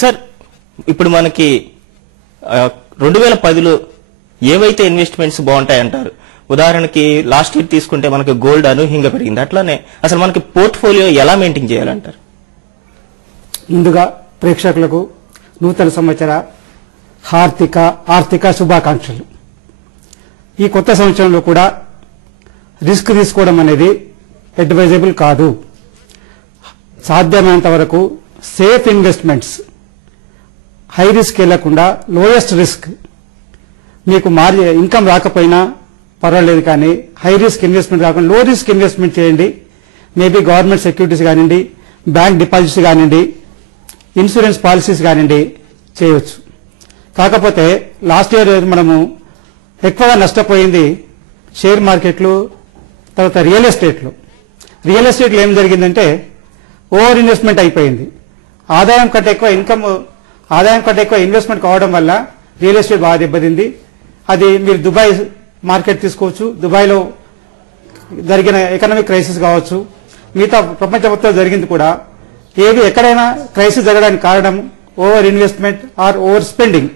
Sir ఇప్పుడు మనకి 2010లో ఏవైతే ఇన్వెస్ట్మెంట్స్ బాగుంటాయంటారు? ఉదాహరణకి లాస్ట్ ఇయర్ తీసుకుంటే మనకి గోల్డ్ అనూహ్యంగా పెరిగింది. అట్లానే అసలు మనకి పోర్ట్ఫోలియో ఎలా మెయింటైన్ చేయాలంటారు? ముందుగా ప్రేక్షకులకు నూతన సంవత్సర ఆర్థిక శుభాకాంక్షలు. ఈ కొత్త సంవత్సరంలో కూడా రిస్క్ తీసుకోవడం అనేది అడ్వైజబుల్ కాదు. సాధ్యమైనంత వరకు సేఫ్ ఇన్వెస్ట్మెంట్స్, హై రిస్క్ వెళ్లకుండా లోయెస్ట్ రిస్క్, మీకు ఇన్కమ్ రాకపోయినా పర్వాలేదు కానీ హై రిస్క్ ఇన్వెస్ట్మెంట్ కాకుండా లో రిస్క్ ఇన్వెస్ట్మెంట్ చేయండి. మేబీ గవర్నమెంట్ సెక్యూరిటీస్ కానివ్వండి, బ్యాంక్ డిపాజిట్స్ కానివ్వండి, ఇన్సూరెన్స్ పాలసీస్ కానివ్వండి చేయవచ్చు. కాకపోతే లాస్ట్ ఇయర్ మనము ఎక్కువగా నష్టపోయింది షేర్ మార్కెట్లు, తర్వాత రియల్ ఎస్టేట్లో. రియల్ ఎస్టేట్లో ఏం జరిగిందంటే ఓవర్ ఇన్వెస్ట్మెంట్ అయిపోయింది. ఆదాయం కంటే ఎక్కువ ఇన్వెస్ట్మెంట్ కావడం వల్ల రియల్ ఎస్టేట్ బాగా దెబ్బతింది. అది మీరు దుబాయ్ మార్కెట్ తీసుకోవచ్చు, దుబాయ్లో జరిగిన ఎకనామిక్ క్రైసిస్ కావచ్చు, మిగతా ప్రపంచ మొత్తం జరిగింది కూడా. ఎక్కడైనా క్రైసిస్ జరగడానికి కారణం over investment or over spending.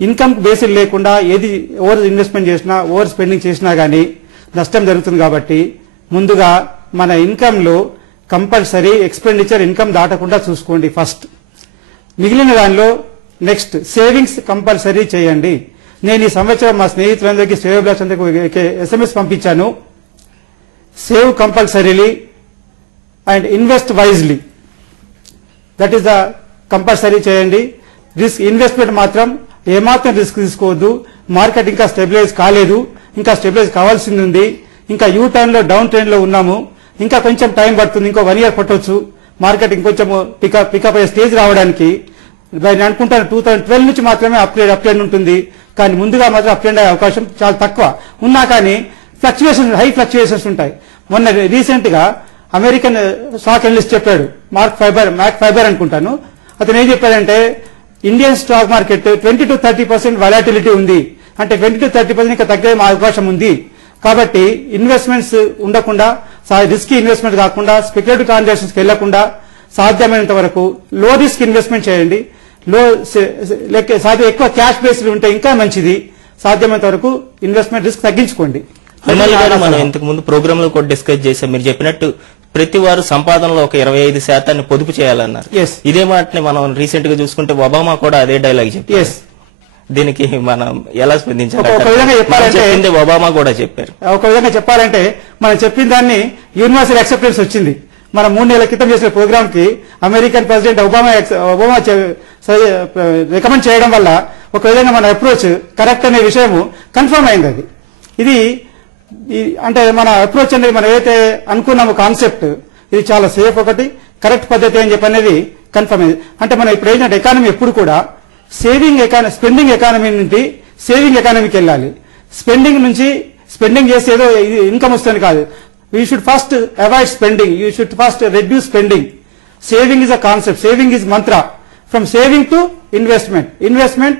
Income basis లేకుండా ఏది ఓవర్ ఇన్వెస్ట్మెంట్ చేసినా, ఓవర్ స్పెండింగ్ చేసినా గానీ నష్టం జరుగుతుంది. కాబట్టి ముందుగా మన ఇన్కమ్ లో కంపల్సరీ ఎక్స్పెండిచర్ ఇన్కమ్ దాటకుండా చూసుకోండి ఫస్ట్. మిగిలిన దానిలో నెక్స్ట్ సేవింగ్స్ కంపల్సరీ చేయండి. నేను ఈ సంవత్సరం మా స్నేహితులందరికీ శ్రేయోభిలాష్ అందరికీ SMS పంపించాను. Save compulsorily and invest wisely. That is the compulsory చేయండి. రిస్క్ ఇన్వెస్ట్మెంట్ మాత్రం ఏమాత్రం రిస్క్ తీసుకోవద్దు. మార్కెట్ ఇంకా స్టెబిలైజ్ కాలేదు, ఇంకా స్టెబిలైజ్ కావాల్సింది ఉంది. ఇంకా యూ టర్న్ లో డౌన్ ట్రెండ్ లో ఉన్నాము. ఇంకా కొంచెం టైం పడుతుంది, ఇంకో 1 year పట్టవచ్చు మార్కెట్ ఇంకొంచెం పికప్ అయ్యే స్టేజ్ రావడానికి. నేను అనుకుంటాను 2012 నుంచి మాత్రమే అప్ ట్రెండ్ ఉంటుంది. కానీ ముందుగా మాత్రం అప్ ట్రెండ్ అయ్యే అవకాశం చాలా తక్కువ ఉన్నా కానీ హై ఫ్లక్చుయేషన్స్ ఉంటాయి. మొన్న రీసెంట్ గా అమెరికన్ స్టాక్ అనలిస్ట్ చెప్పాడు, మ్యాక్ ఫైబర్ అనుకుంటాను. అతను ఏం చెప్పాడంటే ఇండియన్ స్టాక్ మార్కెట్ 20 to 30% వలాటిలిటీ ఉంది, అంటే 20 to 30% ఇంకా తగ్గే అవకాశం ఉంది. కాబట్టి ఇన్వెస్ట్మెంట్స్ ఉండకుండా, రిస్కీ ఇన్వెస్ట్మెంట్ కాకుండా, స్పెక్యులేటివ్ ట్రాన్సాక్షన్స్ వెళ్లకుండా సాధ్యమైనంత వరకు లో రిస్క్ ఇన్వెస్ట్మెంట్ చేయండి. ఎక్కువ క్యాష్ బేస్డ్ ఉంటే ఇంకా మంచిది. సాధ్యమైనంత వరకు ఇన్వెస్ట్మెంట్ రిస్క్ తగ్గించుకోండి. మనం ఇంతకు ముందు ప్రోగ్రామ్ లో కూడా డిస్కస్ చేసాం. మీరు చెప్పినట్టు ప్రతి వారు సంపాదనలో ఒక 25% పొదుపు చేయాలన్నారు. ఇదే మాటని మనం రీసెంట్ గా చూసుకుంటే ఒబామా కూడా అదే డైలాగ్ చెప్పారు. దీనికి మనం ఎలా స్పందించాలి? ఒక విధంగా చెప్పాలంటే ఒబామా కూడా చెప్పారు. ఒక విధంగా చెప్పాలంటే మనం చెప్పిన దాన్ని యూనివర్సల్ యాక్సెప్టెన్స్ వచ్చింది. మనం 3 నెలల క్రితం చేసిన ప్రోగ్రామ్ కి అమెరికన్ ప్రెసిడెంట్ ఒబామా రికమెండ్ చేయడం వల్ల ఒక విధంగా మన అప్రోచ్ కరెక్ట్ అనే విషయం కన్ఫర్మ్ అయింది. అది ఇది అంటే మన అప్రోచ్ అనేది మనం ఏదైతే అనుకున్నామో కాన్సెప్ట్ ఇది చాలా సేఫ్, ఒకటి కరెక్ట్ పద్ధతి అని చెప్పి అనేది కన్ఫర్మ్ అయింది. అంటే మనం ఇప్పుడు ఏంటంటే ఎకానమీ ఎప్పుడు కూడా స్పెండింగ్ ఎకానమీ నుండి సేవింగ్ ఎకానమీకి వెళ్ళాలి. స్పెండింగ్ చేసి ఏదో ఇన్కమ్ వస్తుంది కాదు. You should first avoid spending, you should first reduce spending. Saving is a concept, saving is mantra. From saving to investment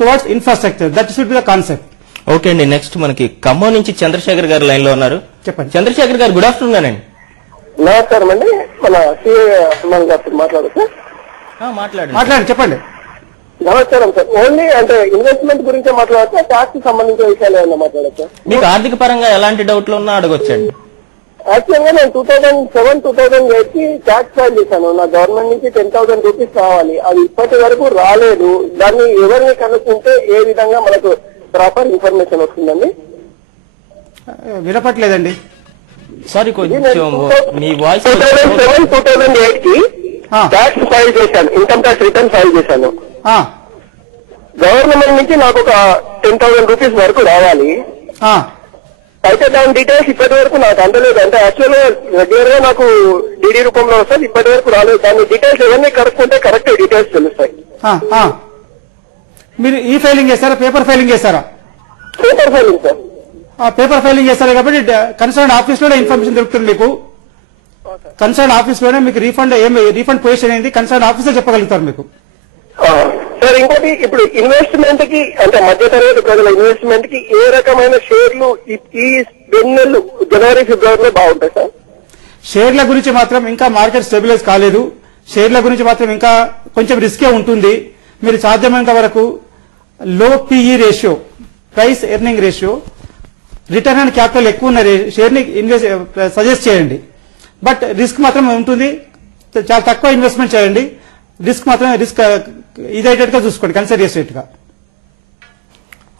towards infrastructure, that should be the concept. Okay అండి, next మనకి ఖమ్మం నుంచి చంద్రశేఖర్ గారు line లో ఉన్నారు. చెప్పండి చంద్రశేఖర్ గారు, గుడ్ ఆఫ్టర్నూన్ అండి. నమస్కారం అండి, మన మాట్లాడండి. చెప్పండి. నమస్కారం సార్. ఓన్లీ అంటే ఇన్వెస్ట్మెంట్ గురించి మాట్లాడచ్చా, ట్యాక్స్ సంబంధించిన విషయాలు ఏమన్నా మాట్లాడచ్చా? మీకు ఆర్థిక పరంగా ఎలాంటి డౌట్లు ఉన్నా అడగొచ్చండి. యాక్చువల్ గా నేను 2007-2008 కి ట్యాక్స్ ఫైల్ చేశాను. నా గవర్నమెంట్ నుంచి 10,000 రూపీస్ కావాలి, అది ఇప్పటి వరకు రాలేదు. దాన్ని ఎవరిని కనుక్కుంటే ఏ విధంగా మనకు ప్రాపర్ ఇన్ఫర్మేషన్ వస్తుందండి? వినపట్లేదండి, సారీ కొంచెం మీ వాయిస్. 2007-2008 కి ట్యాక్స్ ఫైల్ చేశాను, ఇన్కమ్ ట్యాక్స్ రిటర్న్ ఫైల్ చేశాను. గవర్నమెంట్ నుంచి నాకు ఒక 10,000 రూపీస్ వరకు రావాలి. అయితే దాని డీటెయిల్స్ ఇప్పటి వరకు నాకు అందలేదు. అంటే యాక్చువల్ గా రెగ్యులర్ గా నాకు డీడీ రూపంలో వస్తుంది, ఇప్పటి వరకు రాలేదు. దాని డీటెయిల్స్ ఎవరిని కనుక్కుంటే కరెక్ట్ డీటెయిల్స్ తెలుస్తాయి. మీరు ఈ ఫైలింగ్ చేస్తారా, పేపర్ ఫైలింగ్ చేస్తారా? Paper filing sir. Paper filing చేస్తారు కాబట్టి కన్సర్న్ ఆఫీస్ లోనే ఇన్ఫర్మేషన్ దొరుకుతుంది మీకు. కన్సర్న్ ఆఫీస్ లోనే మీకు రీఫండ్ పొజిషన్ ఏంది కన్సర్న్ ఆఫీసర్ చెప్పగలుగుతారు మీకు. సార్ ఇంకోటి, ఇప్పుడు ఇన్వెస్ట్మెంట్ కి అంటే మధ్యతరగతి ప్రజల ఇన్వెస్ట్మెంట్ కి ఏ రకమైన షేర్లు ఈ 2 నెలలు జనవరి ఫిబ్రవరిలో బాగుంటాయి సార్? షేర్ల గురించి మాత్రం ఇంకా మార్కెట్ స్టెబిలైజ్ కాలేదు. షేర్ల గురించి మాత్రం ఇంకా కొంచెం రిస్కే ఉంటుంది. మీరు సాధ్యమైనంత వరకు లో PE ratio, price earning ratio, return and capital ఎక్కువ ఉన్న షేర్ని సజెస్ట్ చేయండి. బట్ రిస్క్ మాత్రం ఉంటుంది, చాలా తక్కువ ఇన్వెస్ట్మెంట్ చేయండి. రిస్క్ ఇదేటట్టుగా చూసుకోండి, కన్సిడర్ చేసేట్టుగా.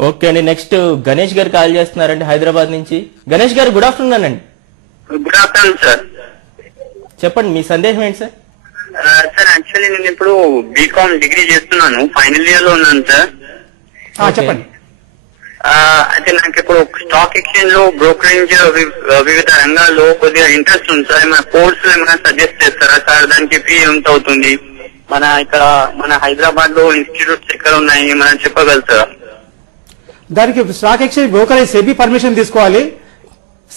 ఓకే అండి. నెక్స్ట్ గణేష్ గారు కాల్ చేస్తున్నారండి హైదరాబాద్ నుంచి. గణేష్ గారు గుడ్ ఆఫ్టర్నూన్ అండి. Good afternoon sir. చెప్పండి మీ సందేహం ఏంటి సార్? సార్ యాక్చువల్లీ నేను ఇప్పుడు బీకామ్ డిగ్రీ చేస్తున్నాను, ఫైనల్ ఇయర్ లో ఉన్నాను సార్. చెప్పండి. అయితే నాకు ఇప్పుడు స్టాక్ ఎక్స్చేంజ్ లో బ్రోకరేజ్ వివిధ రంగాల్లో కొద్దిగా ఇంట్రెస్ట్ ఉంది సార్. ఏమైనా కోర్స్ ఏమైనా సజెస్ట్ చేస్తారా సార్? దానికి ఫీ ఎంత అవుతుంది? మన హైదరాబాద్ లో ఇన్స్టిట్యూట్స్ ఎక్కడ ఉన్నాయి, మనం చెప్పగలుగుతారా? దానికి stock exchange brokerage SEBI permission తీసుకోవాలి,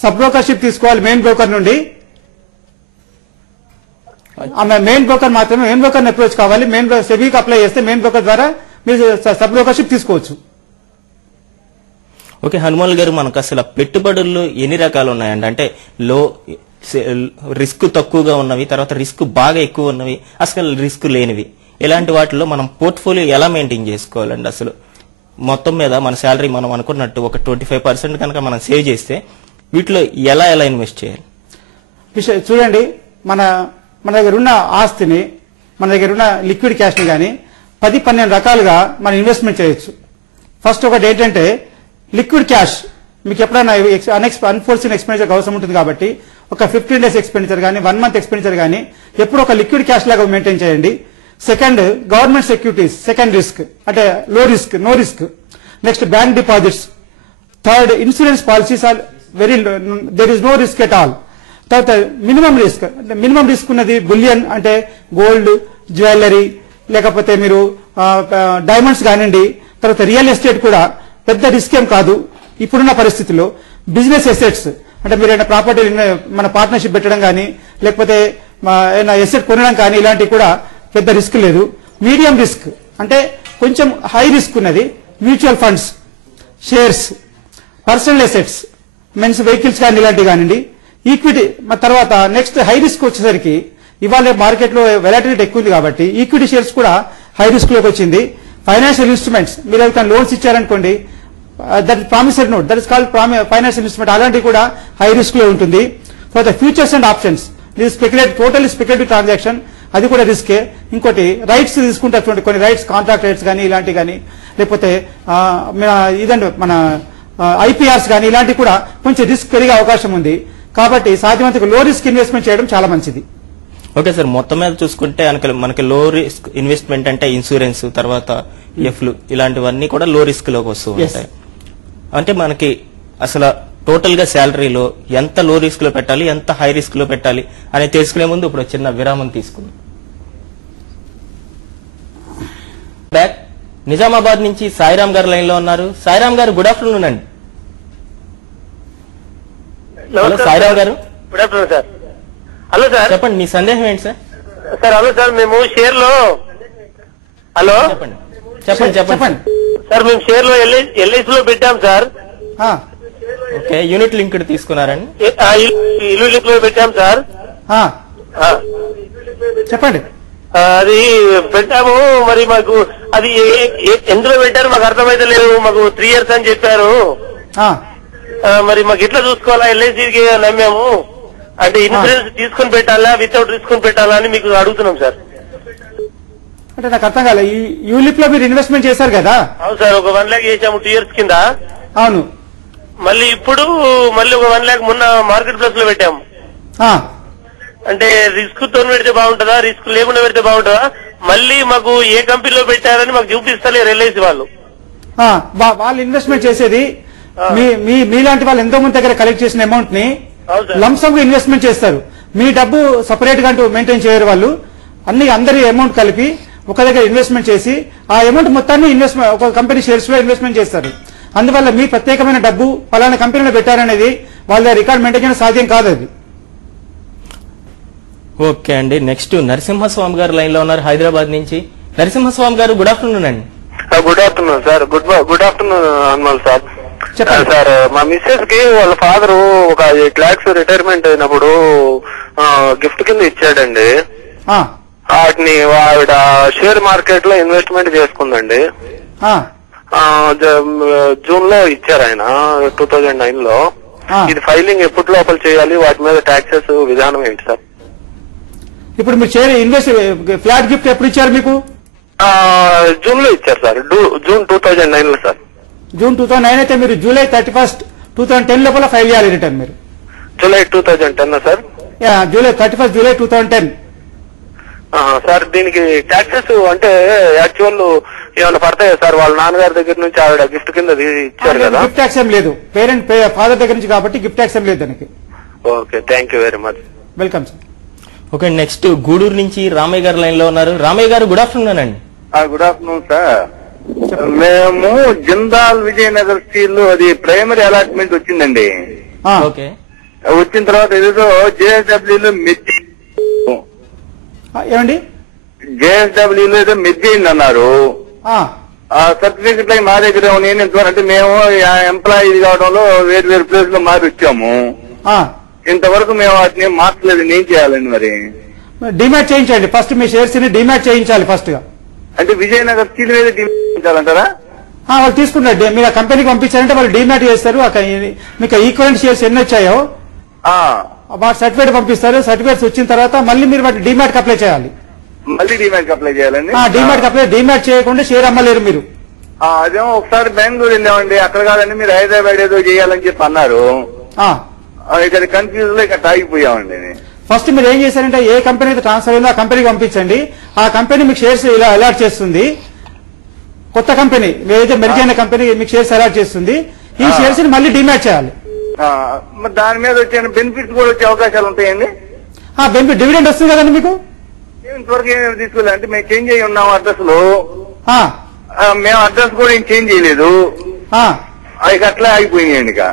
సబ్ బ్రోకర్షిప్ తీసుకోవాలి మెయిన్ బ్రోకర్ నుండి. మెయిన్ బ్రోకర్ మాత్రమే మెయిన్ బ్రోకర్ అప్రోచ్ కావాలి. మెయిన్ సెబీకి అప్లై చేస్తే మెయిన్ బ్రోకర్ ద్వారా మీరు సబ్ బ్రోకర్షిప్ తీసుకోవచ్చు. ఓకే హనుమాన్ గారు, మనకు అసలు పెట్టుబడుల్లో ఎన్ని రకాలు ఉన్నాయండి? అంటే రిస్క్ తక్కువగా ఉన్నవి, తర్వాత రిస్క్ బాగా ఎక్కువ ఉన్నవి, అసలు రిస్క్ లేనివి, ఇలాంటి వాటిలో మనం పోర్ట్ఫోలియో ఎలా మెయింటైన్ చేసుకోవాలండి? అసలు మొత్తం మీద మన శాలరీ మనం అనుకున్నట్టు ఒక 25% కనుక మనం సేవ్ చేస్తే వీటిలో ఎలా ఇన్వెస్ట్ చేయాలి? చూడండి, మన దగ్గర ఉన్న ఆస్తిని, మన దగ్గర ఉన్న లిక్విడ్ క్యాష్ ని కానీ 10-12 రకాలుగా మనం ఇన్వెస్ట్మెంట్ చేయొచ్చు. ఫస్ట్ ఒకటి ఏంటంటే లిక్విడ్ క్యాష్. మీకు ఎప్పుడైనా అన్ఫోర్సిన్ ఎక్స్పెండిచర్ అవసరం ఉంటుంది కాబట్టి ఒక 15 days ఎక్స్పెండిచర్ కానీ 1 month ఎక్స్పెండిచర్ కానీ ఎప్పుడు ఒక లిక్విడ్ క్యాష్ లాగా మెయింటైన్ చేయండి. Second, government securities, second risk అంటే low risk, no risk. Next bank deposits. Third, insurance policies are there is no risk at all. తర్వాత మినిమం రిస్క్, అంటే minimum risk ఉన్నది bullion అంటే గోల్డ్, జ్యువెలరీ, లేకపోతే మీరు diamonds కానివ్వండి. తర్వాత రియల్ ఎస్టేట్ కూడా పెద్ద రిస్క్ ఏం కాదు ఇప్పుడున్న పరిస్థితుల్లో. బిజినెస్ ఎసెట్స్ అంటే మీరు ఏదైనా ప్రాపర్టీ మన పార్ట్నర్షిప్ పెట్టడం కానీ లేకపోతే ఏదైనా ఎసెట్ కొనడం కానీ ఇలాంటివి కూడా పెద్ద రిస్క్ లేదు. మీడియం రిస్క్ అంటే కొంచెం హై రిస్క్ ఉన్నది mutual funds, shares, personal assets, means vehicles కానీ ఇలాంటివి కానివ్వండి. ఈక్విటీ. తర్వాత నెక్స్ట్ హై రిస్క్ వచ్చేసరికి ఇవాళ మార్కెట్ లో వెలాటిలిటీ ఎక్కువ ఉంది కాబట్టి ఈక్విటీ షేర్స్ కూడా హై రిస్క్ లోకి వచ్చింది. ఫైనాన్షియల్ ఇన్స్ట్రుమెంట్స్, మీరు ఎవరికైనా లోన్స్ ఇచ్చారనుకోండి, that promissory note, that is called financial instrument, అలాంటివి కూడా హై రిస్క్ లో ఉంటుంది. తర్వాత ఫ్యూచర్స్ అండ్ ఆప్షన్స్, ఇది టోటల్ స్పెక్యులేటివ్ ట్రాన్సాక్షన్, అది కూడా రిస్కే. ఇంకోటి రైట్స్ తీసుకుంటారు, కొన్ని రైట్స్, కాంట్రాక్ట్ రైట్స్ కానీ ఇలాంటివి కానీ, లేకపోతే ఇదండి మన ఐపీఆర్స్ కానీ ఇలాంటివి కూడా కొంచెం రిస్క్ పెరిగే అవకాశం ఉంది. కాబట్టి సాధ్యమంత లో రిస్క్ ఇన్వెస్ట్మెంట్ చేయడం చాలా మంచిది. ఓకే సార్, మొత్తం మీద చూసుకుంటే మనకి లో రిస్క్ ఇన్వెస్ట్మెంట్ అంటే ఇన్సూరెన్స్, తర్వాత ఎఫ్లు, ఇలాంటివన్నీ కూడా లో రిస్క్ లోకి వస్తూ ఉంటాయి. అంటే మనకి అసలు టోటల్ గా శాలరీలో ఎంత లో రిస్క్ లో పెట్టాలి, ఎంత హై రిస్క్ లో పెట్టాలి అని తెలుసుకునే ముందు ఇప్పుడు చిన్న విరామం తీసుకుందాం. బ్యాక్ నిజామాబాద్ నుంచి సాయిరామ్ గారు లైన్ లో ఉన్నారు. సాయిరామ్ గారు గుడ్ ఆఫ్టర్నూన్ అండి. హలో సాయిరామ్ గారు. Good afternoon sir. Hello sir, చెప్పండి మీ సందేహం ఏంటి సార్? సార్ హలో సార్, మేము షేర్ లో హలో చెప్పండి చెప్పండి చెప్పండి సార్, మేము షేర్ లో ఎల్ఐసి లో పెట్టాం సార్. ఓకే, యూనిట్ లింక్డ్ తీసుకున్నారండి? ఇల్లు లింక్ లో పెట్టాం సార్. చెప్పండి. అది పెట్టాము, మరి మాకు అది ఎందులో పెట్టారు మాకు అర్థమైతే లేదు. మాకు 3 years అని చెప్పారు. మరి మాకు ఎట్లా చూసుకోవాలా? ఎల్ఐసికి నమ్మాము, అంటే ఇన్సూరెన్స్ తీసుకుని పెట్టాలా వితౌట్ తీసుకుని పెట్టాలా అని మీకు అడుగుతున్నాం సార్. అంటే నాకు అర్థం కాలే, యూలిప్ లో మీరు ఇన్వెస్ట్మెంట్ చేశారు కదా? అవును సార్, ఒక 1 lakh చేసాము 2 years కింద. అవును. మళ్ళీ ఇప్పుడు మళ్ళీ ఒక 1 lakh మొన్న మార్కెట్ ప్లేస్ లో పెట్టాము. అంటే రిస్క్ తో పెడితే బాగుంటుందా, రిస్క్ లేకుండా పెడితే బాగుంటుందా? మళ్ళీ మాకు ఏ కంపెనీలో పెట్టారని మాకు చూపిస్తలేరు ఎల్ఐసి వాళ్ళు. వాళ్ళు ఇన్వెస్ట్మెంట్ చేసేది మీలాంటి వాళ్ళు ఎంతో మంది దగ్గర కలెక్ట్ చేసిన అమౌంట్ ని లంసమ్ గా ఇన్వెస్ట్మెంట్ చేస్తారు. మీ డబ్బు సపరేట్ గా అంటూ మెయింటైన్ చేయరు వాళ్ళు. అందరి అమౌంట్ కలిపి ఒక దగ్గర ఇన్వెస్ట్మెంట్ చేసి ఆ అమౌంట్ మొత్తాన్ని ఒక కంపెనీ షేర్స్ లో ఇన్వెస్ట్మెంట్ చేస్తారు. అందువల్ల మీ ప్రత్యేకమైన డబ్బు పలానా కంపెనీలో పెట్టారనేది వాళ్ళ రికార్డ్ మెయింటైన్ చేయడం సాధ్యం కాదు అది. ఓకే అండి, నెక్స్ట్ నరసింహస్వామి గారు లైన్ లో ఉన్నారు హైదరాబాద్ నుంచి. నరసింహస్వామి గారు గుడ్ ఆఫ్టర్నూన్ అండి. Good afternoon sir. Good afternoon Hanuman sir. Sir, మా మిస్సెస్ కి వాళ్ళ ఫాదర్ ఒక 8 lakhs రిటైర్మెంట్ అయినప్పుడు గిఫ్ట్ కింద ఇచ్చాడండి. వాటిని ఆవిడ షేర్ మార్కెట్ లో ఇన్వెస్ట్మెంట్ చేసుకుందండి. జూన్ లో ఇచ్చారు ఆయన 2009 లో. ఇది ఫైలింగ్ ఎప్పటి లోపల చేయాలి, వాటి మీద ట్యాక్సెస్ విధానం ఏంటి సార్? ఇప్పుడు మీరు ఫ్లాట్ గిఫ్ట్ ఎప్పుడు ఇచ్చారు మీకు? జూన్ లో ఇచ్చారు సార్, జూన్ 2009 లో సార్. జూన్ 2009 అయితే మీరు జూలై 31, 2010 లోపల ఫైల్ చేయాలి రిటర్న్. మీరు July 2010 sir? July 31 July 2010 sir. దీనికి ట్యాక్సెస్ అంటే యాక్చువల్ ఏమైనా పడతాయా సార్? వాళ్ళ నాన్నగారి దగ్గర నుంచి ఆవిడ గిఫ్ట్ కింద ఇచ్చారు కదా. గిఫ్ట్ ట్యాక్స్ ఏం లేదు, ఫాదర్ దగ్గర నుంచి కాబట్టి గిఫ్ట్ ట్యాక్స్ ఏం లేదు దానికి. Okay, thank you very much. Welcome sir. Okay, next Guduru నుంచి రామయ్య గారు లైన్ లో ఉన్నారు. రామయ్య గారు గుడ్ ఆఫ్టర్నూన్ అండి. Good afternoon sir. మేము జిందాల్ విజయనగర్ స్టీల్ అది ప్రైమరీ అలాట్మెంట్ వచ్చిందండి. ఓకే, వచ్చిన తర్వాత ఏదో జేఎస్డబ్ల్యూలో మిర్చి ఏమండి జేఎస్డబ్ల్యూలో ఏదో మిర్చి అన్నారు. ఆ సర్టిఫికెట్ అయి మా దగ్గర ఉన్నాయి. అంటే మేము ఎంప్లాయీ కావడంలో వేరు వేరు ప్లేస్ లో మారి వచ్చాము. ఇంతవరకు మేము వాటిని మార్చలేదు. ఏం చేయాలండి మరి? డిమాట్ చేయించండి ఫస్ట్. మీ షేర్స్ ని డిమాట్ చేయించాలి ఫస్ట్ గా. అంటే విజయనగర్ స్టీల్ మీద డిమాట్ చేయించాలంటారా? వాళ్ళు తీసుకున్నారు. మీరు ఆ కంపెనీకి పంపించారంటే వాళ్ళు డిమాట్ చేస్తారు. మీకు ఈక్వలెంట్ షేర్స్ ఎన్ని వచ్చాయో వాటి సర్టిఫికేట్ పంపిస్తారు. సర్టిఫికేట్స్ వచ్చిన తర్వాత మళ్ళీ మీరు వాటి డిమాట్ కి అప్లై చేయాలి. మళ్ళీ డిమాట్ కి అప్లై చేయాలండి? డిమాట్ చేయకుండా షేర్ అమ్మలేరు మీరు. అదేమో ఒకసారి బెంగళూరు వెళ్ళామండి, అక్కడ కాదండి మీరు హైదరాబాద్ ఏదో చేయాలని చెప్పి అన్నారు. ఇక్కడ కన్ఫ్యూజ్ లో ఇక్కడ ఆగిపోయామండి. ఫస్ట్ మీరు ఏం చేశారంటే ఏ కంపెనీ అయితే ట్రాన్స్ఫర్ అయిందో ఆ కంపెనీకి పంపించండి. ఆ కంపెనీ మీకు షేర్స్ ఇలా అలాట్ చేస్తుంది. కొత్త కంపెనీ ఏదైతే మెరుగైన కంపెనీ మీకు షేర్స్ అలాట్ చేస్తుంది. ఈ షేర్స్ ని మళ్ళీ డిమాట్ చేయాలి. దాని మీద వచ్చే బెనిఫిట్స్ కూడా వచ్చే అవకాశాలు ఉంటాయండి? బెనిఫిట్ డివిడెండ్ వస్తుంది కదండి మీకు. ఇంతవరకు ఏమేమి తీసుకోవాలి అంటే మేము చేంజ్ అయ్యి ఉన్నాము అడ్రస్ లో. మేము అడ్రస్ కూడా ఏం చేంజ్ చేయలేదు. ఇక అట్లా ఆగిపోయినాయండి. ఇక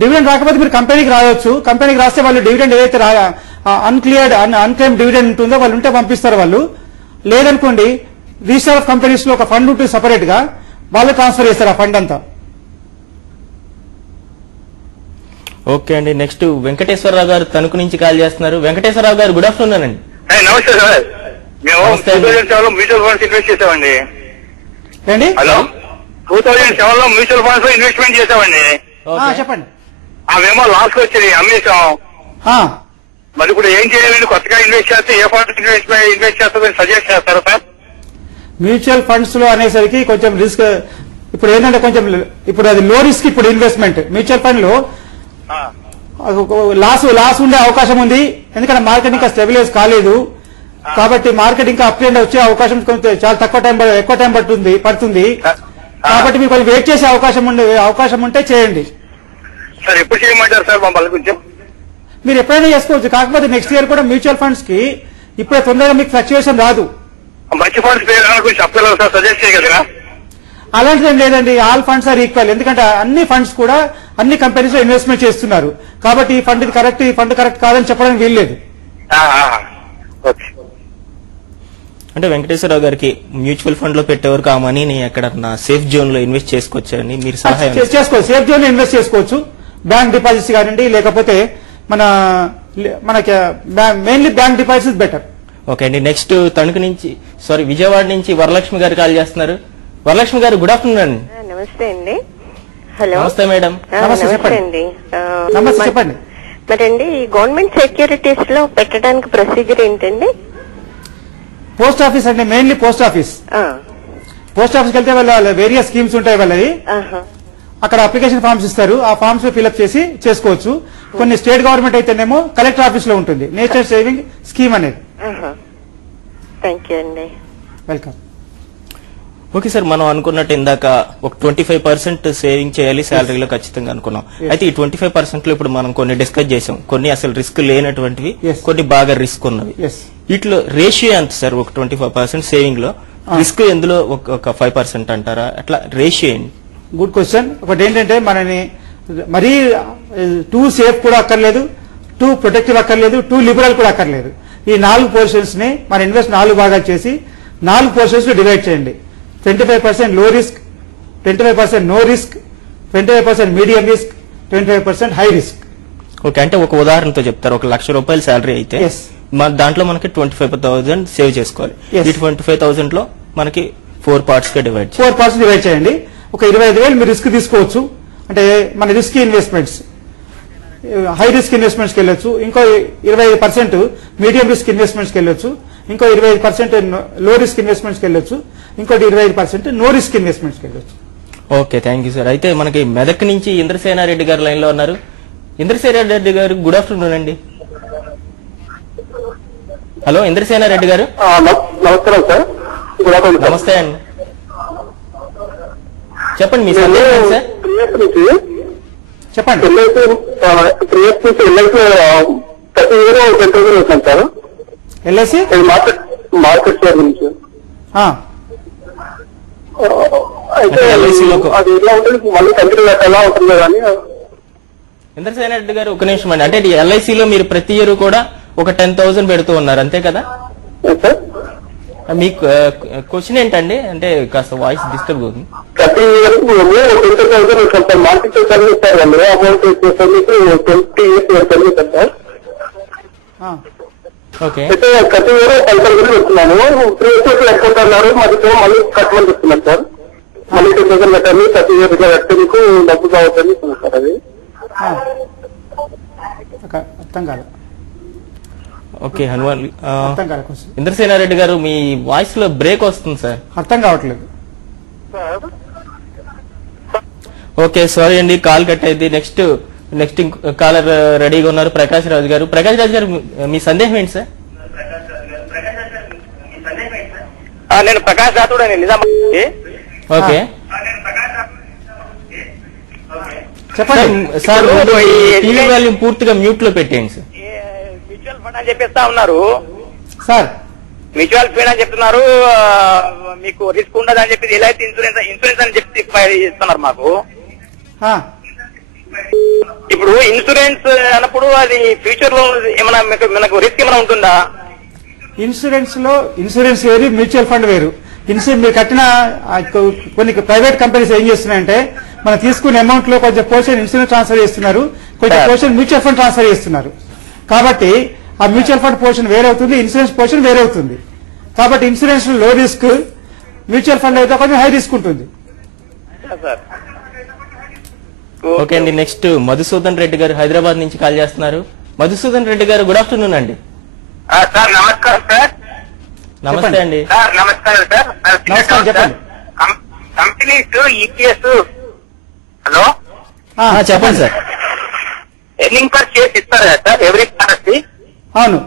డివిడెండ్ రాకపోతే మీరు కంపెనీకి రావచ్చు. కంపెనీకి రాస్తే వాళ్ళు డివిడెండ్ ఏదైతే అన్క్లెయిమ్ డివిడెండ్ ఉంటుందో వాళ్ళు ఉంటే పంపిస్తారు. వాళ్ళు లేదనుకోండి రిజిస్టర్ ఆఫ్ కంపెనీస్ లో ఒక ఫండ్ ఉంటుంది సపరేట్ గా, వాళ్ళు ట్రాన్స్ఫర్ చేస్తారు ఆ ఫండ్ అంతా. ఓకే అండి, నెక్స్ట్ వెంకటేశ్వరరావు గారు తణుకు నుంచి కాల్ చేస్తున్నారు. వెంకటేశ్వరరావు గారు గుడ్ ఆఫ్టర్నూన్ అండి. నమస్తే సార్. మేము 2007 లో మ్యూచువల్ ఫండ్స్ ఇన్వెస్ట్ చేసామండి. హలో, 2007 లో మ్యూచువల్ ఫండ్స్ లో ఇన్వెస్ట్మెంట్ చేసామండి. చెప్పండి. అవేమో లాస్ వచ్చి అమ్మేసాం. మరి ఇప్పుడు ఏం చేయాలండి? కొత్తగా ఇన్వెస్ట్ చేస్తే ఏ ఫండ్ ఇన్వెస్ట్ చేస్తుందని సజెస్ట్ చేస్తారా సార్? మ్యూచువల్ ఫండ్స్ లో అనేసరికి కొంచెం రిస్క్. ఇప్పుడు ఏంటంటే కొంచెం ఇప్పుడు అది లో రిస్క్. ఇప్పుడు ఇన్వెస్ట్మెంట్ మ్యూచువల్ ఫండ్ లో లాస్ ఉండే అవకాశం ఉంది. ఎందుకంటే మార్కెట్ ఇంకా స్టెబిలైజ్ కాలేదు కాబట్టి మార్కెట్ ఇంకా అప్ ట్రెండ్ వచ్చే అవకాశం చాలా ఎక్కువ టైం పడుతుంది. కాబట్టి మీకు కొంచెం వెయిట్ చేసే అవకాశం ఉంటే చేయండి. సార్ ఎప్పుడు చేయమంటారు సార్ మమ్మల్ని? కొంచెం మీరు ఎప్పుడైనా చేసుకోవచ్చు. కాకపోతే నెక్స్ట్ ఇయర్ కూడా మ్యూచువల్ ఫండ్స్ కి ఇప్పుడే తొందరగా మీకు ఫ్లక్చుయేషన్ రాదు. మంచి ఫండ్స్ పేరు చెప్పగలరు సార్, సజెస్ట్ చేయగలరా? అలాంటిది ఏం లేదండి. All funds are equal. ఎందుకంటే అన్ని ఫండ్స్ కూడా అన్ని కంపెనీస్ లో ఇన్వెస్ట్మెంట్ చేస్తున్నారు కాబట్టి ఈ ఫండ్ కరెక్ట్, ఈ ఫండ్ కరెక్ట్ కాదని చెప్పడానికి వీల్లేదు. అంటే వెంకటేశ్వరరావు గారికి మ్యూచువల్ ఫండ్ లో పెట్టేవరకు ఆ మనీని ఎక్కడన్నా సేఫ్ జోన్ లో ఇన్వెస్ట్ చేసుకోవచ్చని మీరు సహాయం చేసుకోవచ్చు. సేఫ్ జోన్ లో ఇన్వెస్ట్ చేసుకోవచ్చు. బ్యాంక్ డిపాజిట్స్ కానివ్వండి, లేకపోతే మనకి mainly bank deposits better. Okay అండి, నెక్స్ట్ తణుకు నుంచి విజయవాడ నుంచి వరలక్ష్మి గారు కాల్ చేస్తున్నారు. వరలక్ష్మి గారు గుడ్ ఆఫ్టర్నూన్ అండి. నమస్తే అండి. హలో, నమస్తే మేడం. నమస్తే అండి. నమస్తే చెప్పండి. మరండి గవర్నమెంట్ సెక్యూరిటీస్ లో పెట్టడానికి ప్రొసీజర్ ఏంటండి? పోస్ట్ ఆఫీస్ అండి, మెయిన్లీ పోస్ట్ ఆఫీస్. పోస్ట్ ఆఫీస్కి వెళ్తే వాళ్ళ వేరియస్ స్కీమ్స్ ఉంటాయి వాళ్ళది. అక్కడ అప్లికేషన్ ఫామ్స్ ఇస్తారు. ఆ ఫామ్స్ ఫిల్అప్ చేసి చేసుకోవచ్చు. కొన్ని స్టేట్ గవర్నమెంట్ అయితేనేమో కలెక్టర్ ఆఫీస్ లో ఉంటుంది నేషనల్ సేవింగ్ స్కీమ్ అనేది. థ్యాంక్ యూ అండి. వెల్కమ్. ఓకే సార్, మనం అనుకున్నట్టు ఇందాక ఒక 25% సేవింగ్ చేయాలి శాలరీలో ఖచ్చితంగా అనుకున్నాం. అయితే ఈ 25% లో ఇప్పుడు మనం కొన్ని డిస్కస్ చేసాం. కొన్ని అసలు రిస్క్ లేనటువంటివి, కొన్ని బాగా రిస్క్ ఉన్నవి. వీటిలో రేషియో ఎంత సార్? ఒక 25% సేవింగ్ లో రిస్క్ ఎందులో ఒక 5% అంటారా? అట్లా రేషియో ఏంటి? Good question. ఒకటి ఏంటంటే మనని మరీ టూ సేఫ్ కూడా అక్కర్లేదు, టూ ప్రొటెక్టివ్ అక్కర్లేదు, టూ లిబరల్ కూడా అక్కర్లేదు. ఈ 4 పోర్షన్స్ ని మన ఇన్వెస్ట్ 4 భాగాలు చేసి 4 పోర్షన్స్ లో డివైడ్ చేయండి. 25% low risk, 25% no risk, 25% medium risk, 25% high risk. Okay, అంటే ఒక ఉదాహరణతో చెప్తారు. 1 లక్ష రూపాయల శాలరీ అయితే దాంట్లో మనకి 25,000 సేవ్ చేసుకోవాలి. ఈ 25,000 లో మనకి 4 పార్ట్స్ గా డివైడ్ 4 పార్ట్స్ డివైడ్ చేయండి. ఒక 25,000 మీరు రిస్క్ తీసుకోవచ్చు. అంటే మన రిస్క్ ఇన్వెస్ట్మెంట్స్, హై రిస్క్ ఇన్వెస్ట్మెంట్స్కి వెళ్ళొచ్చు. ఇంకో 25% మీడియం రిస్క్ ఇన్వెస్ట్మెంట్స్కి వెళ్ళొచ్చు. ఇంకో 25% లో రిస్క్ ఇన్వెస్ట్మెంట్స్కి వెళ్ళొచ్చు. ఇంకోటి 25% నో రిస్క్ ఇన్వెస్ట్మెంట్స్కి వెళ్ళొచ్చు. Okay, thank you sir. అయితే మనకి మెదక్ నుంచి ఇంద్రసేనారెడ్డి గారు లైన్ లో ఉన్నారు. ఇంద్రసేనారెడ్డి గారు గుడ్ ఆఫ్టర్నూన్ అండి. హలో ఇంద్రసేనారెడ్డి గారు. నమస్కారం సార్. నమస్తే అండి, చెప్పండి మీ సందేహం సార్. చెప్పండి. ఎల్ఐసి మార్కెట్ షేర్ నుంచి అయితే అది ఎలా ఉంటుంది, మళ్ళీ కంటిన్యూ ఎలా ఉంటుంది కానీ. ఇంద్రసేనారెడ్డి గారు ఒక నిమిషం అండి. అంటే ఎల్ఐసిలో మీరు ప్రతి ఇయర్ కూడా ఒక 10,000 పెడుతూ ఉన్నారు అంతే కదా? మీ క్వశ్చన్ ఏంటండి? అంటే కాస్త వాయిస్ డిస్టర్బ్ అవుతుంది. ప్రతి ఇయర్ 10,000 మార్కెట్ సర్వీస్ ఇస్తారు అండి. అమౌంట్ 20 years సర్వీస్ అంటారు. ఓకే, అయితే ప్రతి ఇయర్ 10,000 పెడుతున్నాను. 3 years లెక్కుంటున్నారు. మళ్ళీ కట్టమని చెప్తున్నాను సార్. మళ్ళీ 10,000 కట్టాలి, ప్రతి ఇయర్ ఇట్లా కట్టి మీకు డబ్బు కావచ్చని సార్. అది అర్థం కాదు. ఓకే హనుమాన్. అర్థం కాదు. ఇంద్రసేనారెడ్డి గారు మీ వాయిస్ లో బ్రేక్ వస్తుంది సార్. అర్థం కావట్లేదు. ఓకే, సారీ అండి, కాల్ కట్ అయింది. నెక్స్ట్ కాలర్ రెడీగా ఉన్నారు, ప్రకాష్ రాజు గారు. ప్రకాష్ రాజు గారు మీ సందేహం ఏంటి సార్? నేను ప్రకాష్ రాథోడ్ అండి, నిజామాబాద్. ఓకే చెప్పండి సార్. టీవీ వాల్యూమ్ పూర్తిగా మ్యూట్ లో పెట్టేయండి సార్. మ్యూచువల్ ఫండ్ అని చెప్పేస్తా ఉన్నారు సార్. మ్యూచువల్ ఫండ్ అని చెప్తున్నారు. మీకు రిస్క్ ఉండదు అని చెప్పి ఎల్ఐసి ఇన్సూరెన్స్ అని చెప్పి ఇస్తున్నారు మాకు. ఇప్పుడు ఇన్సూరెన్స్ అన్నప్పుడు అది ఫ్యూచర్ లో ఏమైనా మనకు రిస్క్ ఏమైనా ఉంటుందా? ఇన్సూరెన్స్ వేరు, మ్యూచువల్ ఫండ్ వేరు. మీరు కట్టిన కొన్ని ప్రైవేట్ కంపెనీస్ ఏం చేస్తున్నాయంటే మనం తీసుకునే అమౌంట్ లో కొంచెం పోర్షన్ ఇన్సూరెన్స్ ట్రాన్స్ఫర్ చేస్తున్నారు, కొంచెం పోర్షన్ మ్యూచువల్ ఫండ్ ట్రాన్స్ఫర్ చేస్తున్నారు. కాబట్టి ఆ మ్యూచువల్ ఫండ్ పోర్షన్ వేరే అవుతుంది, ఇన్సూరెన్స్ పోర్షన్ వేరే అవుతుంది. కాబట్టి ఇన్సూరెన్స్ లో రిస్క్, మ్యూచువల్ ఫండ్ అయితే కొంచెం హై రిస్క్ ఉంటుంది. ఓకే అండి. నెక్స్ట్ మధుసూదన్ రెడ్డి గారు హైదరాబాద్ నుంచి కాల్ చేస్తున్నారు. మధుసూదన్ రెడ్డి గారు గుడ్ ఆఫ్టర్నూన్ అండి. సార్ నమస్కారం సార్. నమస్తే అండి. సార్ నమస్కారం సార్. నమస్కారం, చెప్పండి. కంపెనీస్ ఈపీఎస్ హలో చెప్పండి సార్. ఎర్నింగ్ పర్ షేర్ ఇస్తారు కదా సార్ ఎవ్రీ క్వార్టర్? అవును,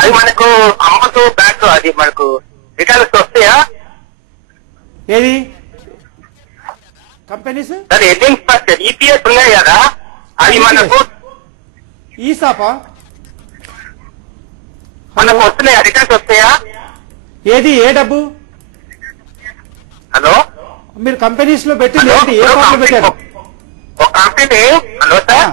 అది మనకు అమౌంట్ బ్యాక్ అది మనకు రిటర్న్స్ వస్తాయా? ఏది companies sir earning per share EPS ఉన్నాయి కదా, అది మనకు ఈసాపా మనకు వస్తున్నాయా, రిటర్న్స్ వస్తాయా? ఏది ఏ డబ్బు? హలో మీరు కంపెనీస్ లో పెట్టింది ఏంటి? ఏ ఫండ్ లో పెట్టారు? ఒక కంపెనీ హలో సార్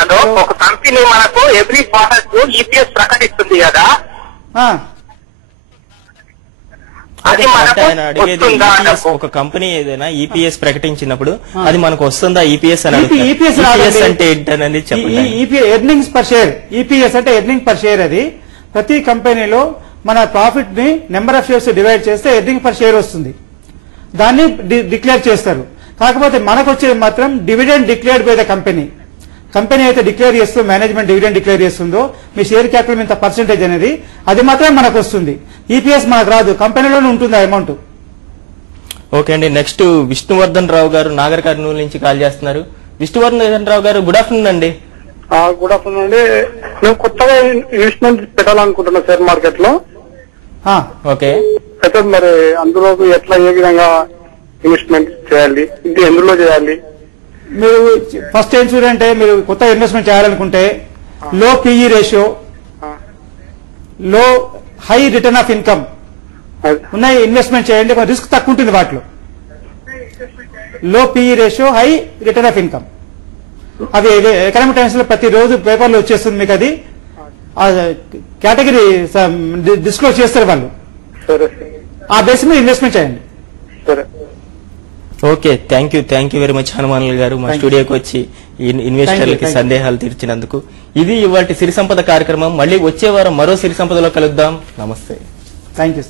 హలో ఒక కంపెనీ మనకు ఎవ్రీ క్వార్టర్ ఈపీఎస్ ప్రకటిస్తుంది కదా, అది ఆయన అడిగేది ఒక కంపెనీ ఏదైనా ఈపీఎస్ ప్రకటించినప్పుడు అది మనకు వస్తుందా ఈపీఎస్ అని? ఈపీఎస్ అంటే ఏంటనేది చెప్పండి. ఎర్నింగ్స్ పర్ షేర్, ఈపీఎస్ అంటే ఎర్నింగ్ పర్ షేర్. అది ప్రతి కంపెనీలో మన ప్రాఫిట్ ని నెంబర్ ఆఫ్ షేర్స్ డివైడ్ చేస్తే ఎర్నింగ్ పర్ షేర్ వస్తుంది. దాన్ని డిక్లేర్ చేస్తారు. కాకపోతే మనకు వచ్చేది మాత్రం dividend declared by the company. Company అయితే డిక్లేర్ చేస్తూ మేనేజ్మెంట్ డివిడెండ్ డిక్లేర్ చేస్తుందో మీ షేర్ క్యాపిటల్ ఇంత పర్సెంటేజ్ అనేది, అది మాత్రమే మనకు వస్తుంది. ఈపీఎస్ మనకు రాదు, కంపెనీలోనే ఉంటుంది ఆ అమౌంట్. ఓకే అండి. నెక్స్ట్ విష్ణువర్ధన్ రావు గారు నాగర్ కర్నూలు నుంచి కాల్ చేస్తున్నారు. విష్ణువర్ధన్ రావు గారు గుడ్ ఆఫ్టర్నూన్ అండి. గుడ్ ఆఫ్టర్నూన్ అండి. మేము కొత్తగా ఇన్వెస్ట్మెంట్ పెట్టాలనుకుంటున్నాం షేర్ మార్కెట్ లో. ఓకే, అయితే మరి అందులో ఎట్లా ఏ విధంగా ఇన్వెస్ట్మెంట్ చేయాలి, ఇది ఎందులో చేయాలి? మీరు ఫస్ట్ ఏం చూడంటే, మీరు కొత్త ఇన్వెస్ట్మెంట్ చేయాలనుకుంటే లో పీఈ రేషియో, లో హై రిటర్న్ ఆఫ్ ఇన్కమ్ ఉన్నాయి ఇన్వెస్ట్మెంట్ చేయండి. కొంచెం రిస్క్ తక్కువ ఉంటుంది వాటిలో. లో PE ratio, high return of income, అవి ఎకనామిక్ టైమ్స్ లో ప్రతిరోజు పేపర్లో వచ్చేస్తుంది మీకు. అది కేటగిరీ డిస్క్లోజ్ చేస్తారు వాళ్ళు. ఆ బేస్ మీద ఇన్వెస్ట్మెంట్ చేయండి. Okay, thank you very much Hanumanulu గారు మా స్టూడియోకి వచ్చి ఇన్వెస్టర్లకి సందేహాలు తీర్చినందుకు. ఇది ఇవాళ సిరి సంపద కార్యక్రమం. మళ్ళీ వచ్చే వారం మరో సిరి సంపదలో కలుద్దాం. నమస్తే. Thank you.